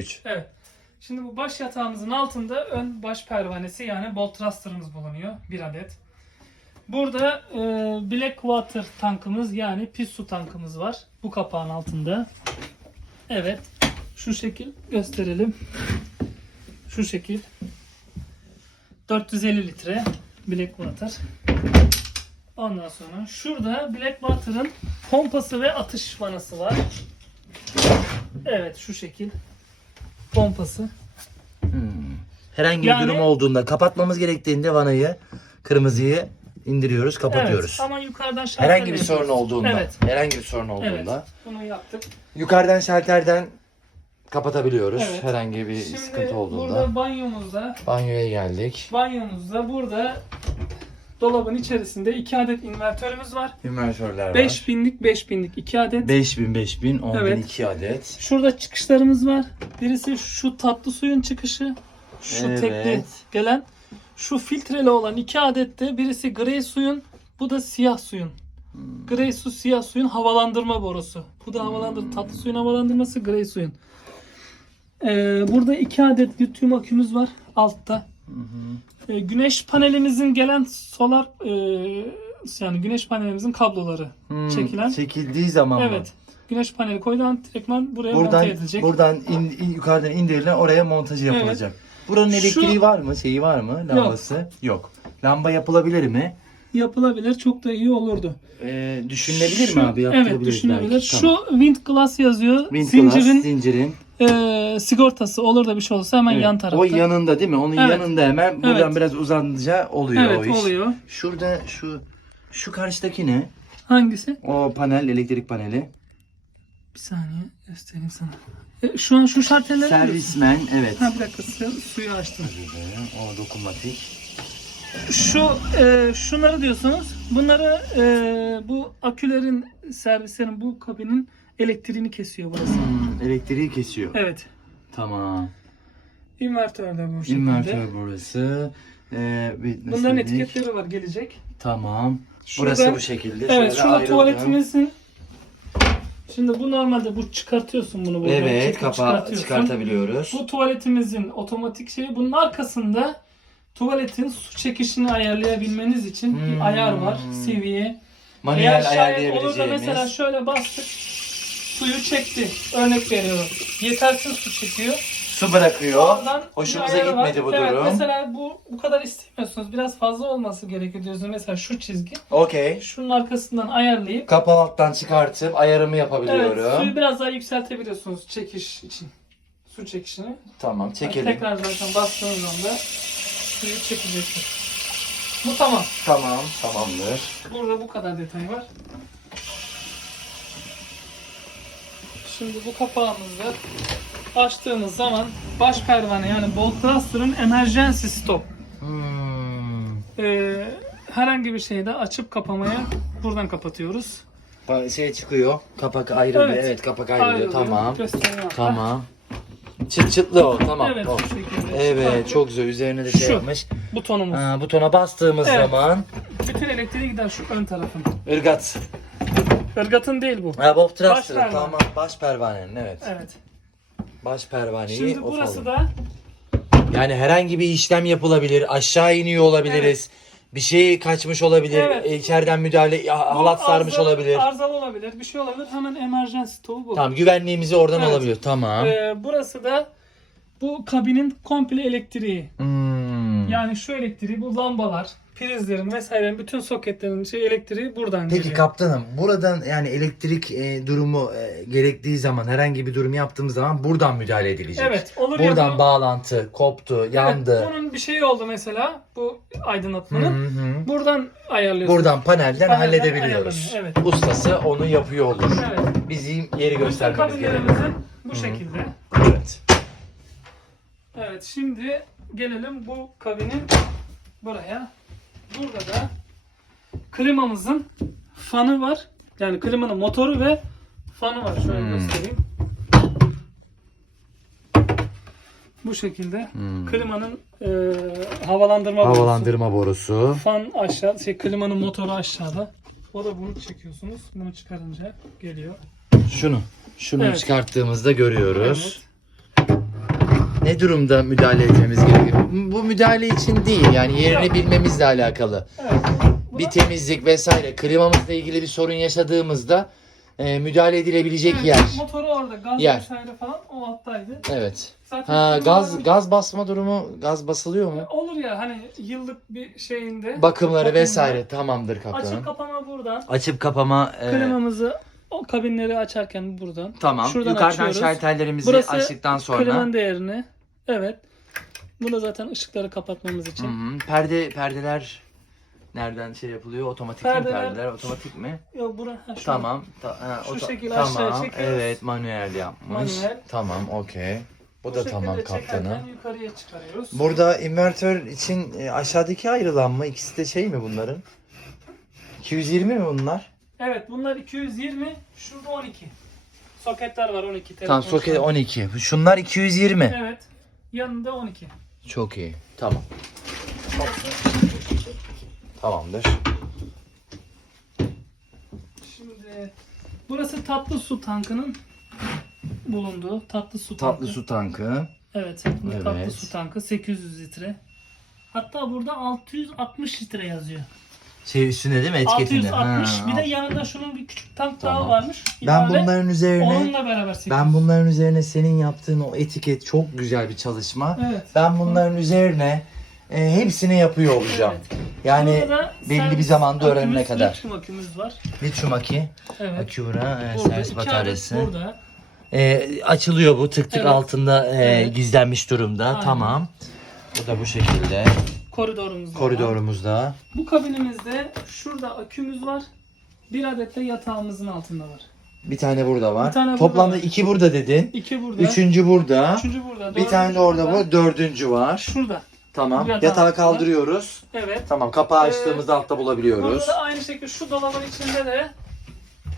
3. Evet. Şimdi bu baş yatağımızın altında ön baş pervanesi yani bolt thruster'ımız bulunuyor. Bir adet. Burada e, Blackwater tankımız yani pis su tankımız var. Bu kapağın altında. Evet. Şu şekil gösterelim. Şu şekil. 450 litre Blackwater. Ondan sonra şurada Blackwater'ın pompası ve atış vanası var. Evet şu şekil. Pompası. Herhangi bir Yani- durum olduğunda kapatmamız gerektiğinde vanayı kırmızıyı indiriyoruz, kapatıyoruz. Evet, ama yukarıdan şalterle Herhangi bir sorun olduğunda, Evet. herhangi bir sorun Evet. olduğunda Bunu yaptık. yukarıdan şalterden kapatabiliyoruz. Evet. Herhangi bir Şimdi sıkıntı olduğunda. burada banyomuzda Banyoya geldik. banyomuzda burada dolabın içerisinde iki adet invertörümüz var. Invertörler var. 5000'lik 5000'lik iki adet. 5000 5000 10 Evet. 2 adet. Şurada çıkışlarımız var. Birisi şu tatlı suyun çıkışı. Şu Evet. tekli gelen. Şu filtreli olan iki adet de birisi grey suyun. Bu da siyah suyun. Hmm. Grey su siyah suyun havalandırma borusu. Bu da havalandır tatlı suyun havalandırması grey suyun. Ee, burada iki adet lityum akümüz var altta. Ee, güneş panelimizin gelen solar e, yani güneş panelimizin kabloları Hmm, çekilen. Çekildiği zaman mı? Evet. Güneş paneli koyulan direktman buraya Buradan monte edilecek. buradan in, in- yukarıdan indirilen oraya montajı yapılacak. Buranın Şu- elektriği var mı? Şeyi var mı? Lambası? Yok. Lamba yapılabilir mi? Yapılabilir. Çok da iyi olurdu. Ee, düşünülebilir Şu- mi abi? Evet düşünebilir. belki. Şu Tamam. wind glass yazıyor. Wind Zincirin glass, zincirin. E, sigortası olur da bir şey olursa hemen Evet. yan tarafta. O yanında değil mi? Onun Evet. yanında hemen buradan Evet. biraz uzanınca oluyor evet o iş. oluyor. Şurada şu şu karşıdaki ne? Hangisi? O panel, elektrik paneli. Bir saniye göstereyim sana. E, şu an şu şartelleri Servismen, evet. Ha bir dakika su- suyu açtım. O dokunmatik. Şu e, şunları diyorsunuz. Bunları e, bu akülerin servislerin bu kabinin elektriğini kesiyor burası. Hmm, elektriği kesiyor. Evet. Tamam. İnvertör de bu şekilde. İnvertör burası. Ee, bir- Bunların dedik? etiketleri var gelecek. Tamam. Şurada- Burası bu şekilde. Evet şurada tuvaletimizin Şimdi bu normalde bu çıkartıyorsun bunu buradan. Evet, kapağı çıkartabiliyoruz. Bu tuvaletimizin otomatik şeyi. Bunun arkasında tuvaletin su çekişini ayarlayabilmeniz için Hmm. bir ayar var. Seviye. Manuel Eğer şayet olur da mesela şöyle bastık suyu çekti. Örnek veriyorum. Yetersiz su çekiyor. Su bırakıyor. Oradan Hoşumuza bir ayarı var. gitmedi bu evet, durum. Mesela bu bu kadar istemiyorsunuz. Biraz fazla olması gerekiyor diyorsunuz. Mesela şu çizgi. Okey. Şunun arkasından ayarlayıp Kapağı alttan çıkartıp ayarımı yapabiliyorum. Evet, suyu biraz daha yükseltebiliyorsunuz çekiş için. Su çekişini. Tamam çekelim. Tekrar zaten bastığınız anda suyu çekecektir. Bu tamam. Tamam tamamdır. Burada bu kadar detay var. Şimdi bu kapağımızı açtığımız zaman baş pervane yani bolt thruster'ın emergency stop. Hmm. Ee, herhangi bir şeyde açıp kapamaya buradan kapatıyoruz. Ba- Şey çıkıyor. Kapak ayrılıyor. Evet, Evet. kapak ayrılıyor. Ayrılıyor. Tamam. Tamam. Çıt çıtlı o. Tamam. Evet o. bu şekilde. Evet çok güzel. Üzerine de şey Şu. yapmış. Butonumuz. Ha, butona bastığımız Evet. zaman Bütün elektriği gider şu ön tarafın. ırgat. Irgatın değil bu. Ha, Bob Baş Thruster. pervane. Tamam. Baş pervanenin evet. Evet. Baş pervaneyi Şimdi burası alın. da Yani herhangi bir işlem yapılabilir. Aşağı iniyor olabiliriz. Bir şey kaçmış olabilir. Evet. e, içeriden müdahale halat sarmış arızalı- olabilir. Arızalı olabilir. Bir şey olabilir. Hemen emergency stopu bu. Tamam güvenliğimizi oradan Evet. alabilir. Tamam. Ee, burası da bu kabinin komple elektriği. Hmm. Yani şu elektriği, bu lambalar, prizlerin vesairenin bütün soketlerin şey elektriği buradan Peki geliyor. kaptanım buradan yani elektrik e, durumu e, gerektiği zaman herhangi bir durum yaptığımız zaman buradan müdahale edilecek. Evet, olur ya Buradan bu- bağlantı koptu, yandı. Evet, bunun bir şeyi oldu mesela bu Hı aydınlatmanın. hı. Buradan ayarlıyorsunuz. Buradan panelden, Panelden halledebiliyoruz. ayarlanıyor. Ustası onu yapıyor olur. Evet. Bizim yeri Bütün göstermemiz gerekiyor. kabinlerimizin bu şekilde. Evet. Evet şimdi gelelim bu kabinin buraya. Burada da klimamızın fanı var. Yani klimanın motoru ve fanı var. Şöyle Hmm. göstereyim. Bu şekilde Hmm. klimanın e, havalandırma borusu. Havalandırma borusu. Fan aşağı, şey klimanın motoru aşağıda. O da bunu çekiyorsunuz. Bunu çıkarınca geliyor. Şunu. Şunu Evet. çıkarttığımızda görüyoruz. Evet. Ne durumda müdahale etmemiz gerekiyor? Bu müdahale için değil yani yerini bilmemizle alakalı. Evet. Bir temizlik vesaire klimamızla ilgili bir sorun yaşadığımızda e, müdahale edilebilecek Evet, yer. Motoru orada gaz Yer. vesaire falan o alttaydı. Evet. Zaten Ha gaz klimaların- gaz basma durumu gaz basılıyor mu? olur ya hani yıllık bir şeyinde Bakımları bakımda vesaire tamamdır Açıp kaptanım. kapama buradan. Açıp kapama e, Klimamızı o kabinleri açarken buradan. tamam. Şuradan Yukarıdan açıyoruz. şalterlerimizi Burası açtıktan sonra Klimanın değerini. Evet. Bu da zaten ışıkları kapatmamız için. Hı hı. perde perdeler nereden şey yapılıyor? Otomatik mi Perdeler- perdeler? Otomatik mi? Yok bura ha, şu. Tamam. Ta- ha, Şu şekilde tamam. aşağıya çekiyoruz. Evet, manuel yapmış. Manuel. Tamam, okey. Bu Bu da şekilde tamam çekerken kaptanım. Yukarıya çıkarıyoruz. Burada invertör için e, aşağıdaki ayrılan mı? İkisi de şey mi bunların? 220 mi bunlar? Evet bunlar 220. Şurada 12. Soketler var 12. Tamam telefon soket şarjı. 12. Şunlar 220. Evet. Yanında 12. Çok iyi. Tamam. Tamamdır. Şimdi burası tatlı su tankının bulunduğu tatlı su Tatlı tankı. su tankı. Evet, bu Evet. tatlı su tankı 800 litre. Hatta burada 660 litre yazıyor. Şey üstünde değil mi etiketinde? 660. Ha, bir de yanında şunun bir küçük tank Tamam. daha varmış. ben İlave. bunların üzerine onunla beraber 800. ben bunların üzerine senin yaptığın o etiket çok güzel bir çalışma. Evet. Ben bunların üzerine e, hepsini yapıyor olacağım. Yani Burada da belli bir zamanda öğrenene akümüz, kadar. lityum akümüz var. lityum aki, Evet. aküra, e, Burada servis iki bataryası. Burada. E, açılıyor bu tık tık Evet. altında e, Evet. gizlenmiş durumda. Aynen. Tamam. Bu da bu şekilde. Koridorumuz var. Koridorumuzda. Bu kabinimizde şurada akümüz var. Bir adet de yatağımızın altında var. Bir tane burada var. Bir tane burada Toplamda var. iki burada dedin. İki burada. Üçüncü burada. Üçüncü burada. Bir tane de orada burada. bu. Dördüncü var. Şurada. Tamam. Yatağı kaldırıyoruz. Evet. Tamam. Kapağı Ee, açtığımızda altta bulabiliyoruz. Burada da aynı şekilde şu dolabın içinde de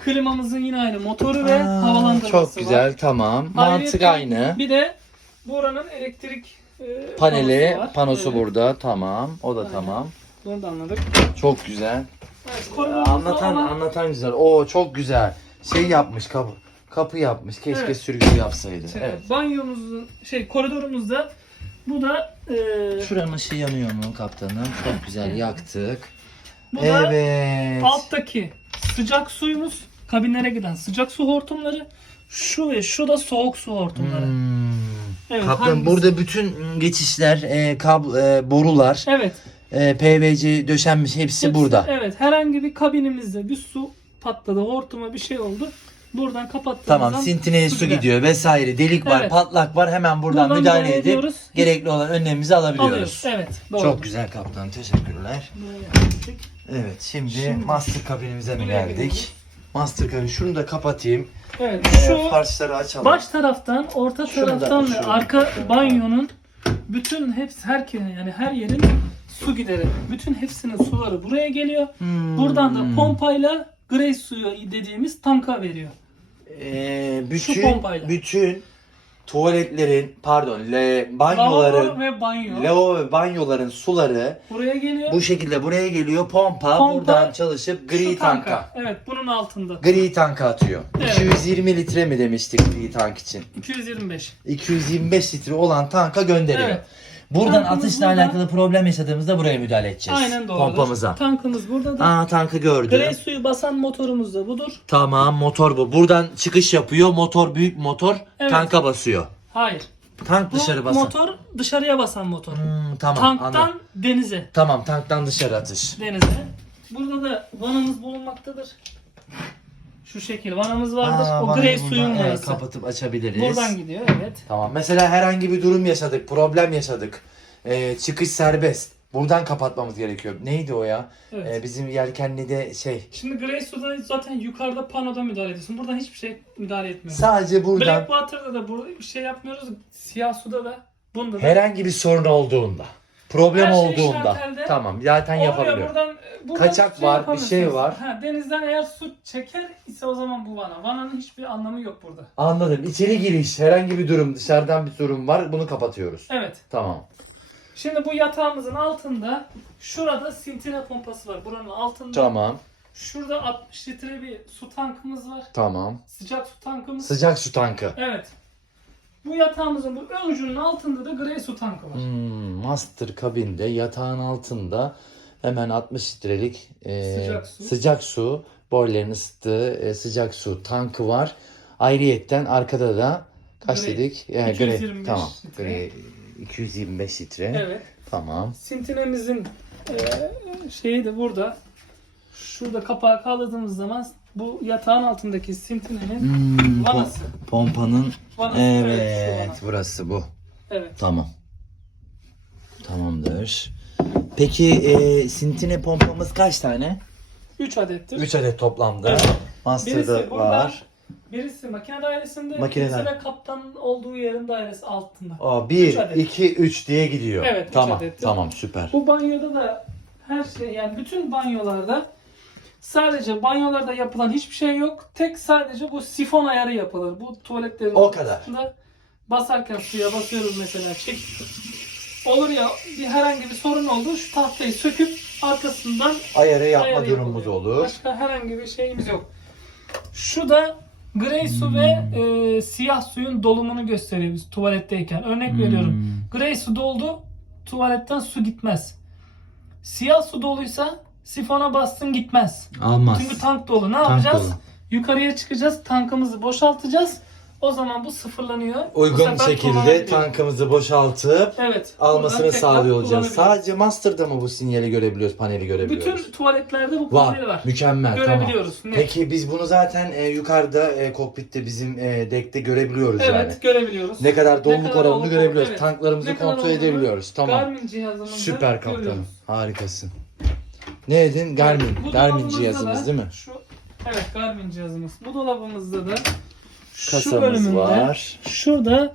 klimamızın yine aynı motoru ve Aa, havalandırması Çok güzel. var. Tamam. Mantık Ayrıca aynı. Bir de buranın elektrik e, Paneli, panosu, var. panosu Evet, burada. Tamam. O da Aynen. tamam. Bunu da anladık. Çok güzel. Evet, koridorumuzda Anlatan olan- anlatan güzel. Oo çok güzel. Şey yapmış kapı. Kapı yapmış. Keşke Evet. sürgülü yapsaydı. şey, Evet. banyomuzun şey koridorumuzda bu da e, Şuranın ışığı yanıyor mu kaptanım? Çok güzel yaktık. bu da Evet. alttaki sıcak suyumuz kabinlere giden sıcak su hortumları şu ve şu da soğuk su hortumları. Hmm. Evet, Kaptan hangisi? burada bütün geçişler, e, kablo, e, borular, Evet. e, PVC döşenmiş hepsi, hepsi- burada. Evet. Herhangi bir kabinimizde bir su patladı, hortuma bir şey oldu. Buradan kapattığımız Tamam, sintineye su gider. gidiyor vesaire, delik var, Evet. patlak var. Hemen buradan, Buradan müdahale edip ediyoruz. gerekli olan önlemimizi alabiliyoruz. Alıyoruz. Evet. Doğru. Çok güzel kaptan, teşekkürler. Evet, şimdi, Şimdi- master kabinimize mi geldik? Master kabin. Şunu da kapatayım. Evet. Şu Şu parçaları açalım. baş taraftan, orta Şunu da- taraftan ve arka banyonun bütün hepsi her yani her yerin su gideri. Bütün hepsinin suları buraya geliyor. Hmm. Buradan da pompayla grey suyu dediğimiz tanka veriyor. Ee, Şu bütün pompayla. bütün tuvaletlerin pardon le, banyoların Lavabo ve banyo lavabo ve banyoların suları buraya geliyor. bu şekilde buraya geliyor. Pompa, Pompa, buradan çalışıp gri Şu tanka. Evet bunun altında. Gri tanka atıyor. Evet. 220 litre mi demiştik gri tank için? 225. 225 litre olan tanka gönderiyor. Evet. Buradan Tankımız atışla burada. alakalı problem yaşadığımızda buraya müdahale edeceğiz. Aynen doğru. Pompamıza. Tankımız burada da. Aa tankı gördüm. Grey suyu basan motorumuz da budur. Tamam motor bu. Buradan çıkış yapıyor. Motor büyük motor Evet. tanka basıyor. Hayır. Tank Bu dışarı basan. motor dışarıya basan motor. Hmm, tamam Tanktan anladım. denize. Tamam tanktan dışarı atış. Denize. Burada da vanamız bulunmaktadır. Şu şekil vanamız vardır. Aa, o vanayı grey buradan, suyun evet, vanası. kapatıp açabiliriz. Buradan gidiyor evet. Tamam. Mesela herhangi bir durum yaşadık, problem yaşadık. Ee, çıkış serbest. Buradan kapatmamız gerekiyor. Neydi o ya? Evet. Ee, bizim yelkenlide şey. Şimdi grey suda zaten yukarıda panoda müdahale ediyorsun. Buradan hiçbir şey müdahale etmiyoruz. Sadece buradan Blackwater'da da burada bir şey yapmıyoruz. Siyah suda da bunda da. herhangi bir sorun olduğunda, problem Her şey olduğunda. şartelde. Tamam, zaten Oluyor, yapabiliyor. Buradan, e, buradan Kaçak şey var, bir yapamıyorsunuz. şey var. Ha, denizden eğer su çeker ise o zaman bu vana. Vananın hiçbir anlamı yok burada. Anladım. İçeri giriş, herhangi bir durum, dışarıdan bir durum var. Bunu kapatıyoruz. Evet. Tamam. Şimdi bu yatağımızın altında şurada sintine pompası var. Buranın altında. Tamam. Şurada 60 litre bir su tankımız var. Tamam. Sıcak su tankımız. Sıcak su tankı. Evet. Bu yatağımızın bu ön ucunun altında da grey su tankı var. Hmm, master kabinde yatağın altında hemen 60 litrelik e, Sıcak su. sıcak su boilerin ısıttığı e, sıcak su tankı var. Ayrıyetten arkada da kaç Grey. dedik? Yani grey. 225 Tamam. litre. Grey 225 litre. Evet. Tamam. Sintinemizin e, şeyi de burada. Şurada kapağı kaldırdığımız zaman bu yatağın altındaki sintinenin Hmm, vanası. pompanın Vanası, evet, evet, şu vana. burası bu. Evet. Tamam. Tamamdır. Peki e, sintine pompamız kaç tane? 3 adettir. 3 adet toplamda. Evet. Master'da Birisi burada, var. Birisi makine dairesinde, Makineler. birisi de kaptanın olduğu yerin dairesi altında. Aa, Üç 1, adet. 2, 3 diye gidiyor. Evet, üç Tamam, adettir. tamam süper. Bu banyoda da her şey yani bütün banyolarda sadece banyolarda yapılan hiçbir şey yok. Tek sadece bu sifon ayarı yapılır. Bu tuvaletlerin O kadar. ortasında basarken suya basıyoruz mesela çek. Olur ya bir herhangi bir sorun oldu şu tahtayı söküp arkasından Ayarı yapma ayarı durumumuz yapılıyor. olur. Başka herhangi bir şeyimiz yok. Şu da grey su ve e, siyah suyun dolumunu gösteriyor biz tuvaletteyken. Örnek veriyorum. Grey su doldu, tuvaletten su gitmez. Siyah su doluysa sifona bastın gitmez. Almaz. Çünkü tank dolu. Ne Tank yapacağız? dolu. Yukarıya çıkacağız, tankımızı boşaltacağız. O zaman bu sıfırlanıyor. Bu Uygun sefer şekilde tankımızı boşaltıp evet, almasını sağlıyor olacağız. Sadece Master'da mı bu sinyali görebiliyoruz, paneli görebiliyoruz? Bütün tuvaletlerde bu var. panel var. Mükemmel. Tamam. Görebiliyoruz. net. Peki biz bunu zaten e, yukarıda e, kokpitte bizim e, dekte görebiliyoruz Evet, yani. görebiliyoruz. Ne kadar doluluk oranını görebiliyoruz. evet. Tanklarımızı kontrol olduğunu edebiliyoruz. Tamam. Süper kaptanım. görüyoruz. Harikasın. Ne dedin? Garmin. Bu Garmin dolabımızda cihazımız da değil mi? Şu, evet Garmin cihazımız. Bu dolabımızda da şu Kasamız bölümünde var. şurada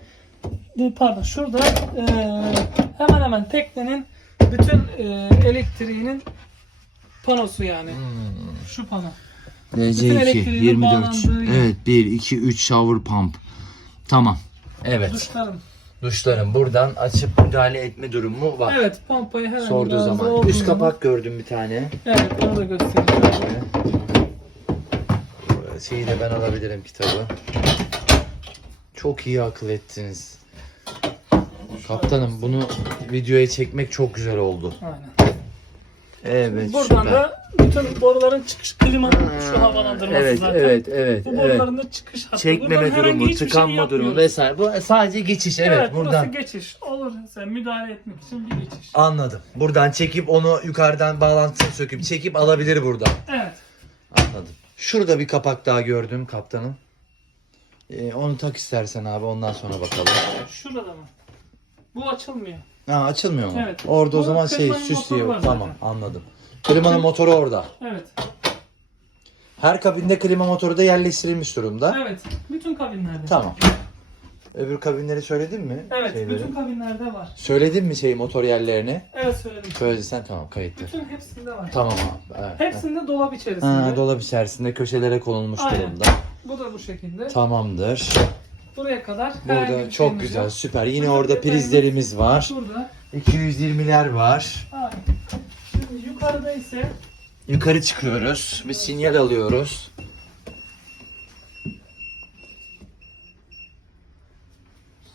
pardon şurada e, hemen hemen teknenin bütün e, elektriğinin panosu yani. Hmm. Şu pano. DC2 elektriğinin 24. bağlandığı yer. Evet 1 2 3 shower pump. Tamam. Evet. Duşların. Duşların buradan açıp müdahale etme durumu var. Evet pompayı herhangi Sorduğu bir arıza zaman. olduğunda- Üst kapak gördüm bir tane. Evet onu da göstereyim. Şeyi de ben alabilirim kitabı. Çok iyi akıl ettiniz. Kaptanım bunu videoya çekmek çok güzel oldu. Aynen. Evet Buradan süper. da bütün boruların çıkış klimanın şu havalandırması evet, zaten. Evet evet Bu evet. boruların da çıkış hattı. Çekmeme durumu, şey tıkanma durumu yapmıyoruz. vesaire. Bu sadece geçiş evet, Evet, buradan. burası geçiş. Olur sen müdahale etmek için bir geçiş. Anladım. Buradan çekip onu yukarıdan bağlantısını söküp çekip alabilir buradan. Evet. Anladım. Şurada bir kapak daha gördüm kaptanım. Ee, onu tak istersen abi ondan sonra bakalım. Şurada mı? Bu açılmıyor. Ha açılmıyor mu? Evet. Orada o Bu zaman şey klimanın süs diye. motoru var Tamam anladım. Klimanın motoru orada. Evet. Her kabinde klima motoru da yerleştirilmiş durumda. Evet. Bütün kabinlerde. Tamam. Öbür kabinleri söyledin mi? Evet. Şeyleri? Bütün kabinlerde var. Söyledin mi şey motor yerlerini? Evet söyledim. Söylediysen tamam kayıtlı. Bütün hepsinde var. Tamam abi. Evet. Hepsinde dolap içerisinde. Ha, dolap içerisinde köşelere konulmuş Aynen. durumda. Bu da bu şekilde. Tamdır. Buraya kadar Burada çok güzel, yok. süper. Yine Bütün orada prizlerimiz var. Şurada. 220'ler var. Aynen. Şimdi yukarıda ise Yukarı çıkıyoruz. Bir sinyal alıyoruz.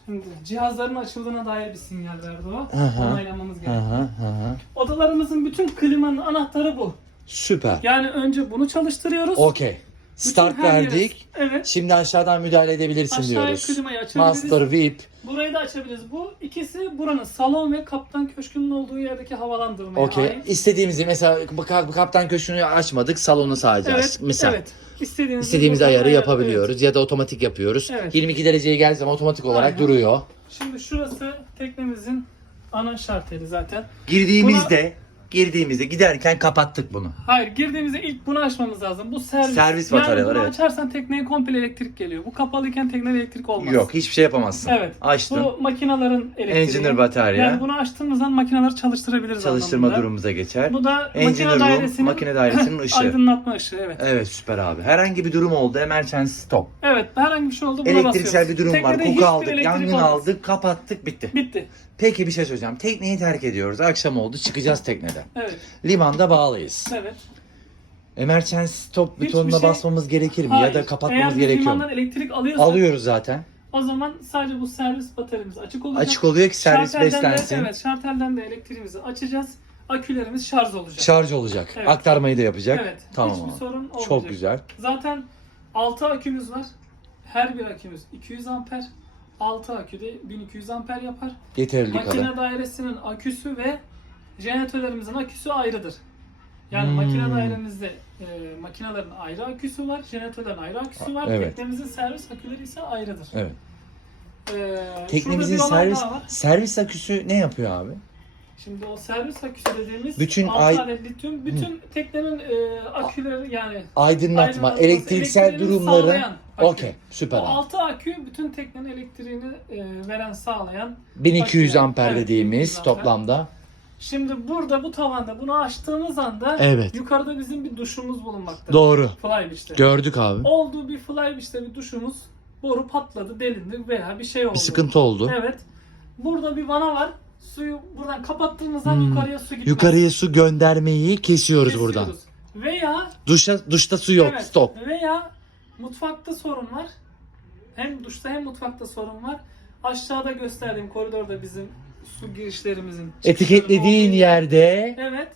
şimdi cihazların açıldığına dair bir sinyal verdi o. Onaylamamız gerekiyor. Odalarımızın bütün klimanın anahtarı bu. Süper. Yani önce bunu çalıştırıyoruz. Okey. Start Bütün her yere- verdik. Evet. Şimdi aşağıdan müdahale edebilirsin Aşağıya diyoruz. klimayı açabiliriz. Master VIP. Burayı da açabiliriz. Bu ikisi buranın salon ve kaptan köşkünün olduğu yerdeki havalandırmaya Okey. ait. İstediğimizi mesela bu ka- kaptan köşkünü açmadık. Salonu sadece Evet. aç. Mesela. Evet. İstediğiniz, İstediğimiz ayarı ayar- yapabiliyoruz ya da otomatik yapıyoruz. Evet. 22 dereceye geldiği zaman otomatik olarak Aynen. duruyor. Şimdi şurası teknemizin ana şarteri zaten. Girdiğimizde girdiğimizde giderken kapattık bunu. Hayır girdiğimizde ilk bunu açmamız lazım. Bu servis. Servis yani bataryaları, bunu evet. açarsan tekneye komple elektrik geliyor. Bu kapalıyken teknede elektrik olmaz. Yok hiçbir şey yapamazsın. Evet. Açtın. Bu makinelerin elektriği. Engineer batarya. Yani bunu açtığımız zaman makineleri çalıştırabiliriz Çalıştırma anlamında. durumumuza geçer. Bu da Engineer makine room, dairesinin makine dairesinin ışığı. aydınlatma ışığı evet. Evet süper abi. Herhangi bir durum oldu. Emergency stop. Evet herhangi bir şey oldu buna Elektriksel basıyoruz. bir durum var. Teknede Koku hiçbir aldık, elektrik yangın olmaz. aldık, kapattık, bitti. Bitti. Peki bir şey söyleyeceğim. Tekneyi terk ediyoruz. Akşam oldu. Çıkacağız tekneden. Evet. Limanda bağlıyız. Evet. Emergency stop Hiçbir butonuna şey- basmamız gerekir mi? Hayır. Ya da kapatmamız biz gerekiyor mu? limandan elektrik alıyorsak Alıyoruz zaten. O zaman sadece bu servis bataryamız açık olacak. Açık oluyor ki servis Şartelden beslensin. De, evet şartelden de elektriğimizi açacağız. Akülerimiz şarj olacak. Şarj olacak. Evet. Aktarmayı da yapacak. Evet. Tamam. Hiçbir abi. sorun olmayacak. Çok güzel. Zaten 6 akümüz var. Her bir akümüz 200 amper. 6 akü de 1200 amper yapar. Yeterli Makine kadar. dairesinin aküsü ve jeneratörlerimizin aküsü ayrıdır. Yani Hmm. makine dairemizde e, makinelerin ayrı aküsü var, jeneratörlerin ayrı aküsü var. Evet. Teknemizin servis aküleri ise ayrıdır. Evet. E, Teknemizin servis servis aküsü ne yapıyor abi? Şimdi o servis aküsü dediğimiz Bütün ay- lityum, bütün teknenin e, aküleri yani Aydınlatma, elektriksel durumları. Okey, süper O abi. 6 akü bütün teknenin elektriğini e, veren sağlayan 1200 akü. amper Evet, dediğimiz 1200 amper. toplamda. Şimdi burada bu tavanda bunu açtığımız anda Evet. yukarıda bizim bir duşumuz bulunmakta. Doğru. Flybeach'te. Gördük abi. Olduğu bir Flybeach'te bir duşumuz boru patladı, delindi veya bir şey oldu. Bir sıkıntı oldu. Evet. Burada bir vana var. Suyu buradan kapattığımızdan Hmm. yukarıya su gitmez. Yukarıya su göndermeyi kesiyoruz Kesiyoruz. buradan. Veya Duşa duşta su yok. evet, Stop. Veya mutfakta sorun var. Hem duşta hem mutfakta sorun var. Aşağıda gösterdiğim koridorda bizim su girişlerimizin Etiketlediğin yerde Evet.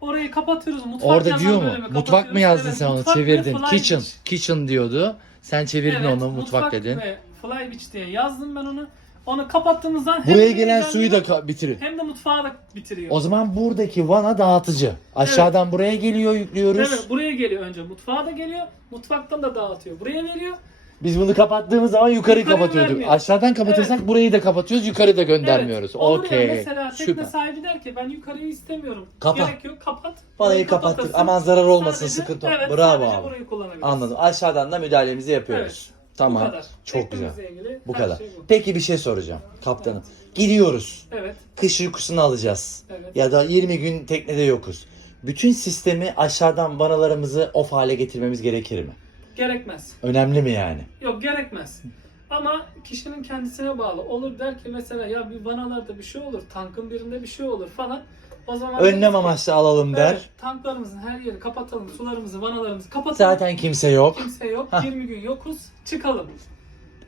Orayı kapatıyoruz. Mutfak orada yazan diyor mu? bölümü Mutfak mı kapatıyoruz. yazdın Evet, sen onu? mutfak ve Çevirdin. fly Kitchen. beach. Kitchen diyordu. Sen çevirdin Evet, onu mutfak dedin. ve fly beach diye yazdım ben onu. Onu kapattığımızdan hem Buraya gelen suyu da ka- bitirin. hem de mutfağı da bitiriyor. O zaman buradaki vana dağıtıcı. Aşağıdan buraya geliyor yüklüyoruz. Evet, buraya geliyor önce. Mutfağa da geliyor. Mutfaktan da dağıtıyor. Buraya veriyor. Biz bunu kapattığımız zaman yukarı Yukarı kapatıyorduk. vermiyor. Aşağıdan kapatırsak burayı da kapatıyoruz, yukarı da göndermiyoruz. Evet. Olur ya, Okey. mesela tekne Süper. sahibi der ki ben yukarıyı istemiyorum. Kapat. Gerek yok kapat. Vanayı Burayı kapattık. Aman zarar olmasın, Sadece- sıkıntı yok. Evet, Bravo sadece abi. burayı. Anladım. Aşağıdan da müdahalemizi yapıyoruz. Bu Tamam. kadar. Çok güzel. Teknemizle ilgili Bu her kadar. şey bu. Peki bir şey soracağım kaptanım. Gidiyoruz. Evet. Kış uykusunu alacağız. Evet. Ya da 20 gün teknede yokuz. Bütün sistemi aşağıdan vanalarımızı off hale getirmemiz gerekir mi? Gerekmez. Önemli mi yani? Yok gerekmez. Ama kişinin kendisine bağlı. Olur der ki mesela ya bir vanalarda bir şey olur, tankın birinde bir şey olur falan. O zaman Önlem amaçlı alalım der. Evet, tanklarımızın her yeri kapatalım, sularımızı, vanalarımızı kapatalım. Zaten kimse yok. kimse yok. Hah. 20 gün yokuz. Çıkalım.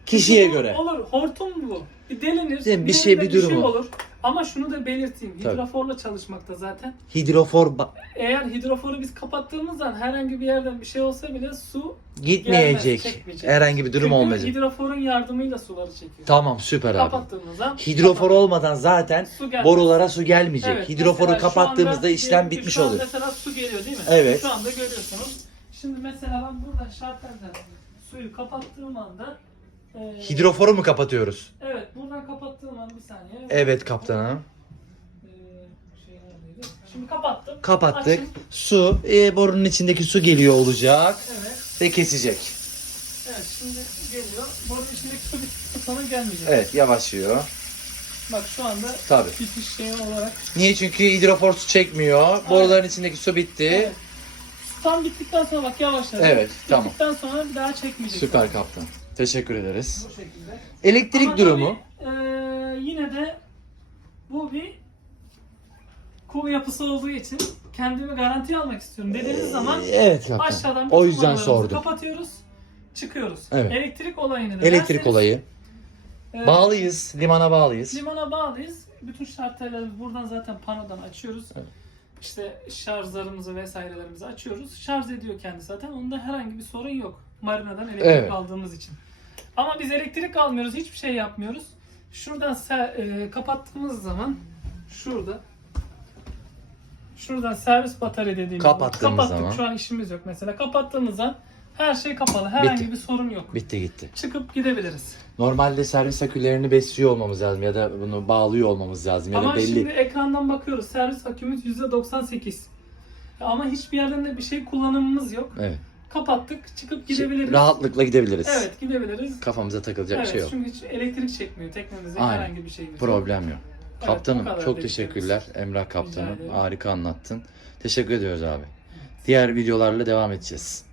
Kişiye göre. Olur. Hortum bu. Bir delinir. Değil mi? Bir yerinde şey, bir durum şey olur. olur. Ama şunu da belirteyim. Tabii. Hidroforla çalışmakta zaten. Hidrofor ba- Eğer hidroforu biz kapattığımızdan herhangi bir yerden bir şey olsa bile su gitmeyecek. Gelmez, çekmeyecek. Herhangi bir durum Çünkü olmayacak. hidroforun yardımıyla suları çekiyor. Tamam süper abi. Kapattığımızdan Hidrofor olmadan zaten su gelmez. borulara su gelmeyecek. Evet, Hidroforu mesela şu kapattığımızda anda işlem diyelim ki bitmiş şu an olur. Mesela su geliyor değil mi? Evet. Şu anda görüyorsunuz. Şimdi mesela ben buradan şartelden suyu kapattığım anda e, Hidroforu mu kapatıyoruz? Evet buradan kapattığım an bir saniye. Evet kaptanım. E, şey neredeydi? Şimdi kapattım. Kapattık. Açın. Su, e, borunun içindeki su geliyor olacak Evet. ve kesecek. Evet şimdi geliyor. Borun içindeki su sonra gelmeyecek. Evet yavaşlıyor. Bak şu anda Tabii. bitiş şeyi olarak. Niye? Çünkü hidrofor su çekmiyor. Boruların içindeki su bitti. Evet. Tam bittikten sonra bak yavaşladı. Evet, tamam. Bittikten sonra bir daha çekmeyecek. Süper kaptan. Teşekkür ederiz. Bu şekilde. Elektrik Ama durumu. tabii, eee, yine de bu bir kuğu yapısı olduğu için kendimi garantiye almak istiyorum dediğiniz zaman Evet kaptan. aşağıdan O yüzden sordum. kapatıyoruz. Çıkıyoruz. Evet. Elektrik olayını da Elektrik derseniz, olayı. eee, Bağlıyız. Limana bağlıyız. Limana bağlıyız. Bütün şartellerimizi buradan zaten panodan açıyoruz. İşte şarjlarımızı vesairelerimizi açıyoruz. Şarj ediyor kendi zaten. Onda herhangi bir sorun yok. Marinadan elektrik Evet. aldığımız için. Ama biz elektrik almıyoruz. Hiçbir şey yapmıyoruz. Şuradan ser- e, kapattığımız zaman şurada şuradan servis batarya dediğimiz Kapattığımız kapattık. zaman. Şu an işimiz yok mesela. Kapattığımız zaman her şey kapalı. Herhangi Bitti. bir sorun yok. Bitti gitti. Çıkıp gidebiliriz. Normalde servis akülerini besliyor olmamız lazım ya da bunu bağlıyor olmamız lazım ya da Ama belli. şimdi ekrandan bakıyoruz. Servis akümüz %98. Ama hiçbir yerden de bir şey kullanımımız yok. Evet. Kapattık, çıkıp gidebiliriz. Rahatlıkla gidebiliriz. Evet, gidebiliriz. Kafamıza takılacak evet, şey yok. çünkü hiç elektrik çekmiyor teknemizde Aynen. herhangi bir şeyimiz. yok. Problem yok. Evet, Kaptanım bu kadar çok dediklerimiz. teşekkürler. Emrah kaptanım ederim. harika anlattın. Teşekkür ediyoruz abi. Diğer videolarla devam edeceğiz.